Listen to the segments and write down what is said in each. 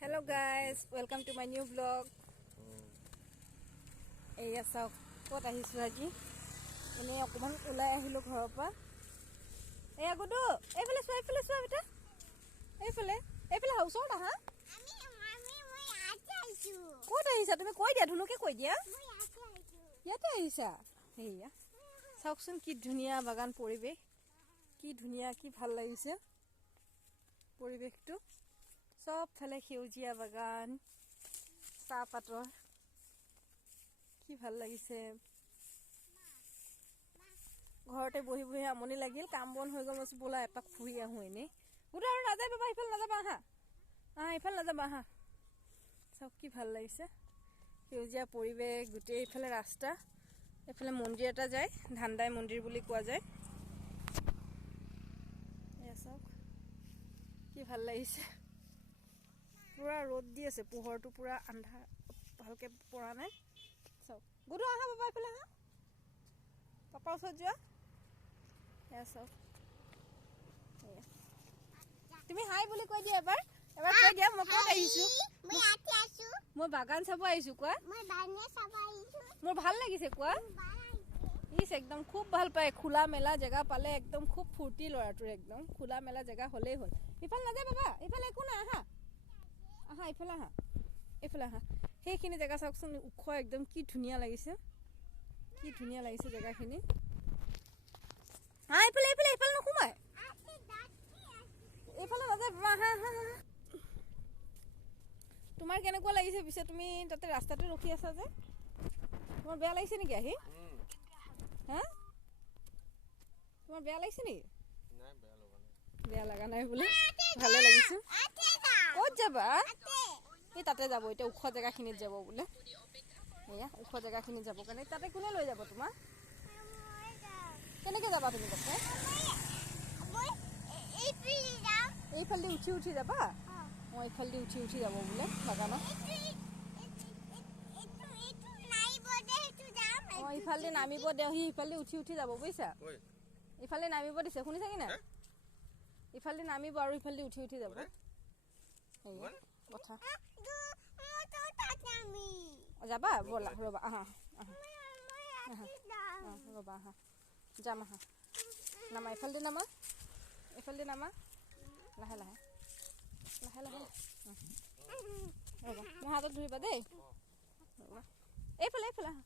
Hello guys, welcome to my new vlog. Eya sauk kot ahisu aji. Ene okuman ulai ahilo ghorar pa. Eya gudu, efale swa beta. Efale house ot aha. মই আতে আইছো Kot ahisa tumi koi dia dhunuke koi dia. মই আতে আইছো Yate ahisa. Eya. Sauksun ki dhuniya bagan poribesh. Ki dhuniya ki bhal lagise. Poribeshtu. Sob phale সেউজীয়া বাগান চাহ পাতৰ কি ভাল লাগিছে ঘৰতে বহি বহি আমনি লাগিল কাম বন হৈ গল বলা এপাক ফুৰি আহো এনে উঠা আৰু নাযায় বাবা ইফাল নাযাবা আহা ইফাল নাযাবা আহা চাওক কি ভাল লাগিছে সেউজীয়া পৰিৱেশ গোটেই ইফালে ৰাস্তা এফালে মন্দিৰ এটা যায় ধানদাই মন্দিৰ বুলি কোৱা যায় এয়া চাওক কি ভাল লাগিছে পুৰা ৰোদ দি আছে পোহৰটো পুৰা আন্ধাৰ ভালকে পৰা নাই চাও গুডু আহা বাবা ইফালে আহা পাপা ওচৰত যোৱা এয়া চাও তুমি হাই বুলি কৈ দিয়া এবাৰ কৈ দিয়া মই ক'ত আহিছো মই আতে আইছো মই বাগান চাব আহিছো কোৱা মই বানিয়ে চাবা আইছো মোৰ ভাল লাগিছে কোৱা ইস একদম খুব ভাল পায় খোলা মেলা জেগা পালে একদম খুব ফুৰ্তি লৰাটোৰ একদম খোলা মেলা জেগা হলেই হল ইফাল নাযায় বাবা ইফালে একো না আহা আহা ইফালে আহা সেইখিনি জেগা চাওকচোন ওখ একদম কি ধুনীয়া লাগিছে জেগাখিনি ইফালে নোসোমাই এইফালে নাযায় আহা তোমাৰ কেনেকুৱা লাগিছে পিছে তুমি তাতে ৰাস্তাতে ৰখি আছা যে তোমাৰ বেয়া লাগিছে নেকি আহি হা তোমাৰ বেয়া লাগিছে নেকি বেয়া লগা নাই বোলে ভালে লাগিছে ক'ত যাবা এই তাতে যাব এতিয়া ওখ জেগাখিনিত যাব বোলে এয়া ওখ জেগাখিনিত যাব কাৰণে তাতে কোনে লৈ যাব তোমাক কেনেকৈ যাবা তুমি তাতে এইফালে উঠি যাবা এইফালে উঠি যাব বোলে বাগানত ইফালে নামিব দেও সি ইফালে উঠি যাব বুজিছা ইফালে নামিব দিছে শুনিছা কি না ইফালে নামিব আৰু ইফালে উঠি যাব কথা যাবা বলা ৰবা আহা ৰবা আহা যাম আহা নামা ইফালে নামা লাহে ৰবা মোৰ হাতত ধৰিবা দেই এইফালে আহা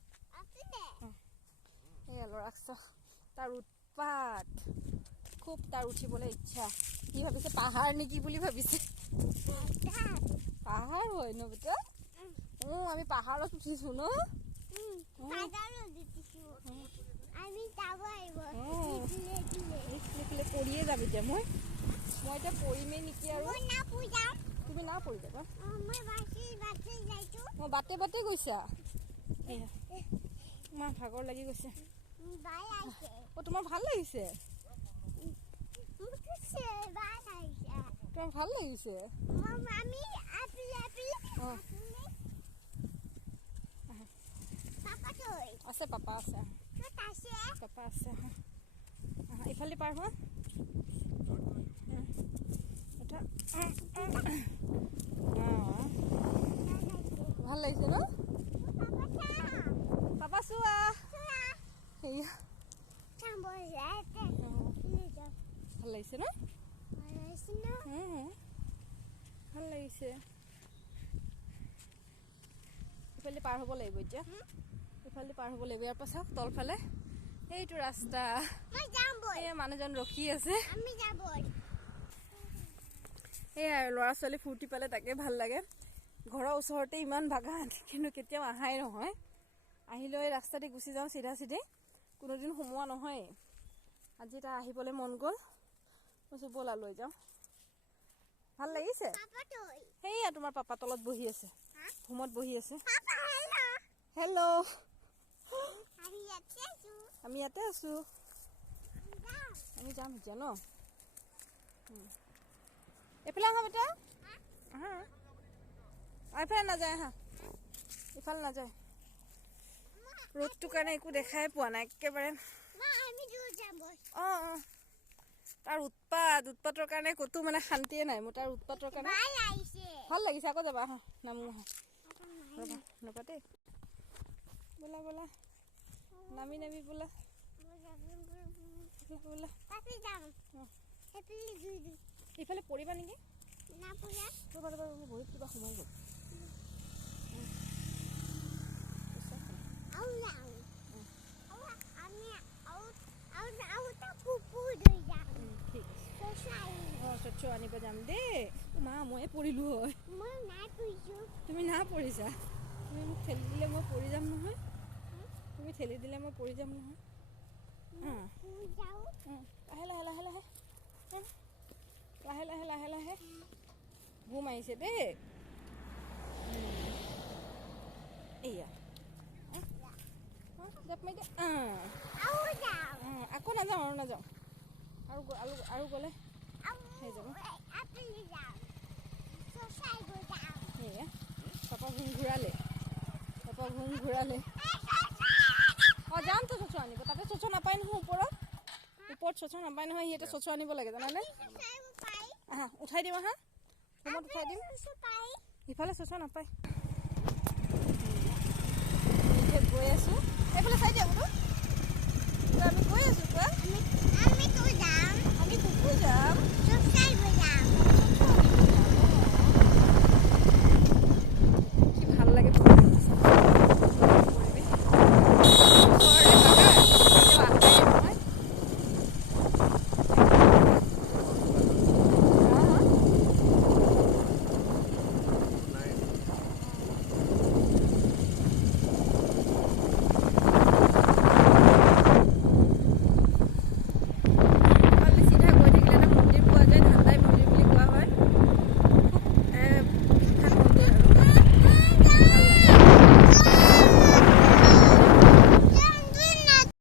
এয়া ল'ৰাক তাৰ উৎপাত খুব তাৰ উঠিবলৈ ইচ্ছা কি ভাবিছে পাহাৰ নেকি বুলি ভাবিছে পাহাৰ হয় ন বেটা আমি পাহাৰত উঠিছো ন পৰিয়ে যাবি এতিয়া মই এতিয়া পৰিমেই নেকি আৰু তুমি না পৰি যাবা মই বাটে গৈছা তোমাৰ ভাগৰ লাগি গৈছে তোমাৰ ভাল লাগিছে তোমাৰ ভাল লাগিছে আছে পাপা আছে ইফালে পাৰ হোৱা ভাল লাগিছে ন পাপা চোৱা ভাল লাগিছে ন ভাল লাগিছে ইফালে পাৰ হ'ব লাগিব এতিয়া ইয়াৰ পৰা চাওক তলফালে এইটো ৰাস্তা এয়া মানুহজন ৰখি আছে এয়া আৰু ল'ৰা ছোৱালী ফূৰ্তি পালে তাকে ভাল লাগে ঘৰৰ ওচৰতে ইমান বাগান কিন্তু কেতিয়াও আহাই নহয় আহিলৈ ৰাস্তাতে গুচি যাওঁ চিধা কোনোদিন সোমোৱা নহয় আজি এটা আহিবলৈ মন গ'ল কৈছোঁ ব'লা লৈ যাওঁ ভাল লাগিছে সেয়া তোমাৰ পাপা তলত বহি আছে ঘুমত বহি আছে হেল্ল' আমি ইয়াতে আছো আমি যাম এতিয়া ন এইফালে আহা বেটা আহা এইফালে নাযায় আহা ইফালে নাযায় ৰ'দটোৰ কাৰণে একো দেখাই পোৱা নাই একেবাৰে তাৰ উৎপাতৰ কাৰণে ক'তো মানে শান্তিয়ে নাই মোৰ তাৰ উৎপাতৰ কাৰণে ভাল আহিছে ভাল লাগিছে আকৌ যাবা আহা নামো আহা ৰ'বা ৰ'বা দেই ব'লা ব'লা নামি ব'লা ব'লা তাতে যাম অঁ সেইফালে গৈ এইফালে পৰিবা নেকি না পুৰা ৰ'বা ৰ'বা মোৰ ভৰিত কিবা সোমাই গ'ল আৰু যাম আৰু আমি আৰু তা কুকুৰ লৈ যাম ঠিক আছে চচাই অঁ চচ্চ আনিব যাম দেই মা ময়ে পৰিলোঁ হয় মই নাই কৈছোঁ তুমি না পৰিছা তুমি মোক ঠেলি দিলে মই পৰি যাম নহয় তুমি ঠেলি দিলে মই পৰি যাম নহয় মই যাওঁ লাহে লাহে লাহে লাহে লাহে লাহে লাহে লাহে ঘুম আহিছে দেই এয়া জাপ মাৰি দে আৰু যাওঁ আকৌ নাযাওঁ আৰু নাযাওঁ আৰু গ'লে হৈ যাব আপেলি যাম চচাই গৈ যাম এয়া পাপা ঘুম ঘূৰালে অঁ যাম তো চচু আনিব তাতে চচু নাপায় নহয় ওপৰত চচু নাপায় নহয় সিহঁতে চচু আনিব লাগে জানানে আহা উঠাই দিম আহা ৰুমত উঠাই দিম ইফালে চচু নাপায় গৈ আছোঁ এইফালে চাই দিয়া বোলো আমি গৈ আছোঁ কোৱা আমি তো যাম আমি কুকুৰ যাম চচাই গৈ